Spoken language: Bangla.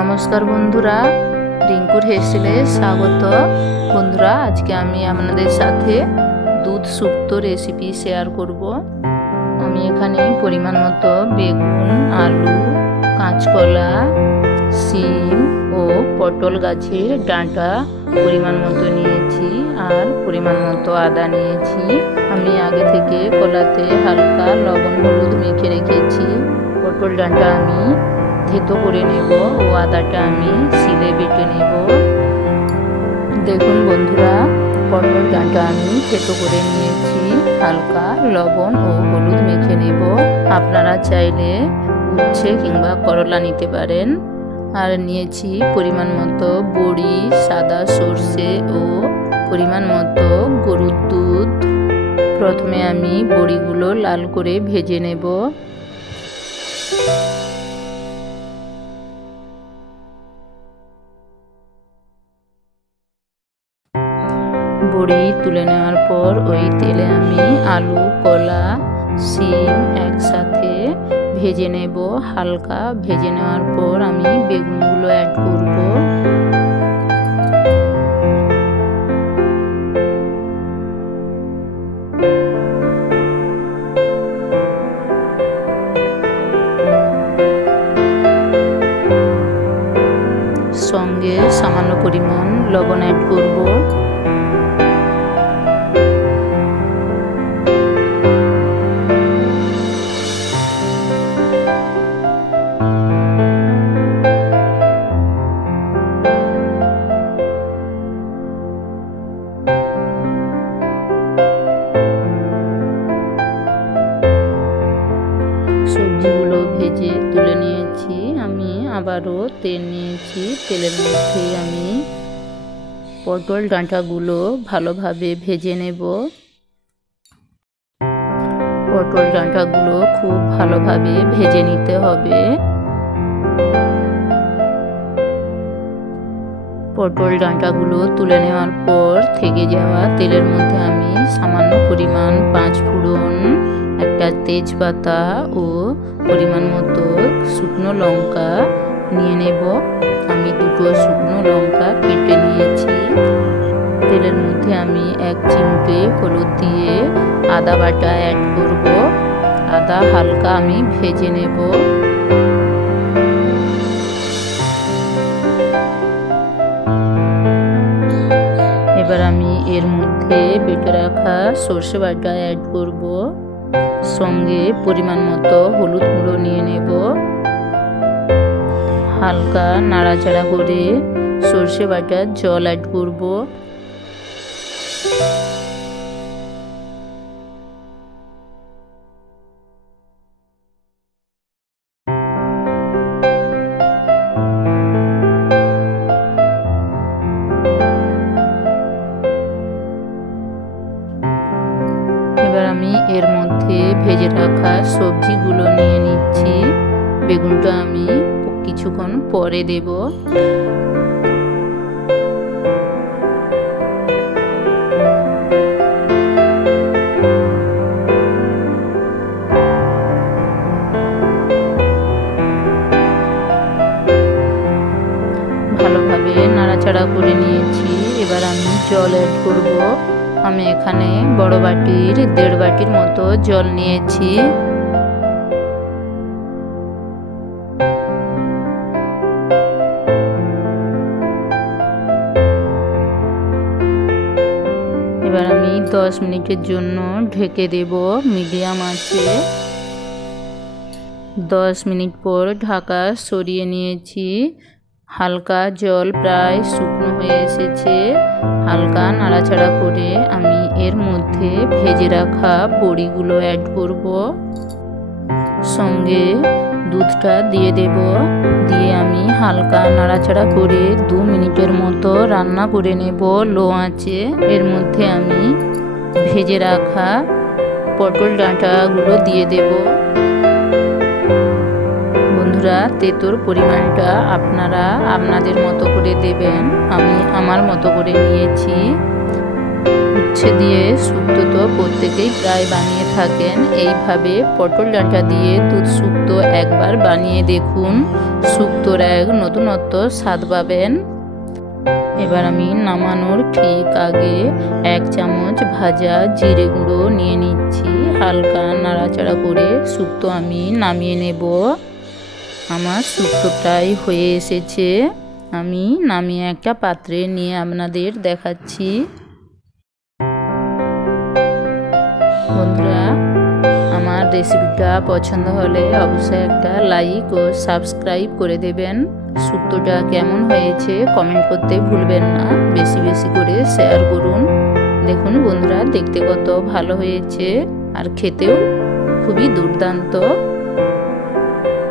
নমস্কার বন্ধুরা, রিঙ্কুর হেসেলে স্বাগত। বন্ধুরা, আজকে আমি আপনাদের সাথে দুধ শুক্তো রেসিপি শেয়ার করব। আমি এখানে পরিমাণ মতো বেগুন, আলু, কাঁচকলা, শিম ও পটল গাছের ডাঁটা পরিমাণ মতো নিয়েছি, আর পরিমাণ মতো আদা নিয়েছি। আমি আগে থেকে কলাতে হালকা লবণ হলুদ মেখে রেখেছি। পটল ডাঁটা আমি থেতো করে নেব ও আদাটা আমি শিলে বেটে নেব। দেখুন বন্ধুরা, পটল ডাঁটা আমি থেতো করে নিয়েছি, হালকা লবণ ও হলুদ মেখে নেব। আপনারা চাইলে উচ্ছে কিংবা করলা নিতে পারেন। আর নিয়েছি পরিমাণ মতো বড়ি, সাদা সর্ষে ও পরিমাণ মতো গরুর দুধ। প্রথমে আমি বড়িগুলো লাল করে ভেজে নেব। বড়ি তুলে নেওয়ার পর ওই তেলে আমি আলু, কলা, শিম একসাথে ভেজে নেব। হালকা ভেজে নেওয়ার পর আমি বেগুনগুলো অ্যাড করব। সঙ্গে সামান্য পরিমাণ লবণ অ্যাড করব। সবজিগুলো ভেজে তুলে নিয়েছি। আমি আবারও তেল নিয়েছি। তেলের মধ্যে আমি পটল ডাঁটাগুলো ভালোভাবে ভেজে নেব। পটল ডাঁটাগুলো খুব ভালোভাবে ভেজে নিতে হবে। পটল ডাঁটাগুলো তুলে নেওয়ার পর থেকে যাওয়া তেলের মধ্যে আমি সামান্য পরিমাণ 5 ফোড়ন, একটা তেজপাতা ও পরিমাণ মতো শুকনো লঙ্কা নিয়ে নেব। আমি দুটো শুকনো লঙ্কা কেটে নিয়েছি। তেলের মধ্যে আমি 1 চিমটে হলুদ দিয়ে আদা বাটা অ্যাড করব। আদা হালকা আমি ভেজে নেব। এবার আমি এর মধ্যে বেটে রাখা সর্ষে বাটা অ্যাড করব। সঙ্গে পরিমাণ মতো হলুদ গুঁড়ো নিয়ে নেব। হালকা নাড়াচাড়া করে সর্ষে বাটার জল অ্যাড করব। এবার আমি এর মধ্যে ভেজে রাখা সবজিগুলো নিয়ে নিচ্ছি। বেগুনটা আমি কিছুক্ষণ পরে দেব। ভালোভাবে নাড়াচাড়া করে নিয়েছি। এবার আমি জল অ্যাড করব। আমি এখানে বড় বাটির 1.5 বাটির মতো জল নিয়েছি। এবার আমি 10 মিনিটের জন্য ঢেকে দেব মিডিয়াম আঁচে। 10 মিনিট পর ঢাকা সরিয়ে নিয়েছি। হালকা জল প্রায় শুকনো হয়ে এসেছে। হালকা নাড়াচাড়া করে আমি এর মধ্যে ভেজে রাখা বড়িগুলো অ্যাড করব। সঙ্গে দুধটা দিয়ে দেব। দিয়ে আমি হালকা নাড়াচাড়া করে 2 মিনিটের মতো রান্না করে নেব লো আঁচে। এর মধ্যে আমি ভেজে রাখা পটল ডাঁটাগুলো দিয়ে দেব। বন্ধুরা, তেঁতোর পরিমাণটা আপনারা আপনাদের মতো করে দেবেন। আমি আমার মতো করে নিয়েছি। উচ্ছে দিয়ে শুক্তো তো প্রত্যেকেই প্রায় বানিয়ে থাকেন। এইভাবে পটল ডাঁটা দিয়ে দুধ শুক্তো একবার বানিয়ে দেখুন, শুক্তোর এক নতুনত্ব স্বাদ পাবেন। এবার আমি নামানোর ঠিক আগে 1 চামচ ভাজা জিরে গুঁড়ো নিয়ে নিচ্ছি। হালকা নাড়াচাড়া করে শুক্তো আমি নামিয়ে নেব। আমার শুক্তো প্রায় হয়ে এসেছে। আমি নামিয়ে একটা পাত্রে নিয়ে আপনাদের দেখাচ্ছি। বন্ধুরা, আমার রেসিপিটা পছন্দ হলে অবশ্যই একটা লাইক ও সাবস্ক্রাইব করে দেবেন। শুক্তোটা কেমন হয়েছে কমেন্ট করতে ভুলবেন না। বেশি বেশি করে শেয়ার করুন। দেখুন বন্ধুরা, দেখতে কত ভালো হয়েছে আর খেতেও খুবই দুর্দান্ত।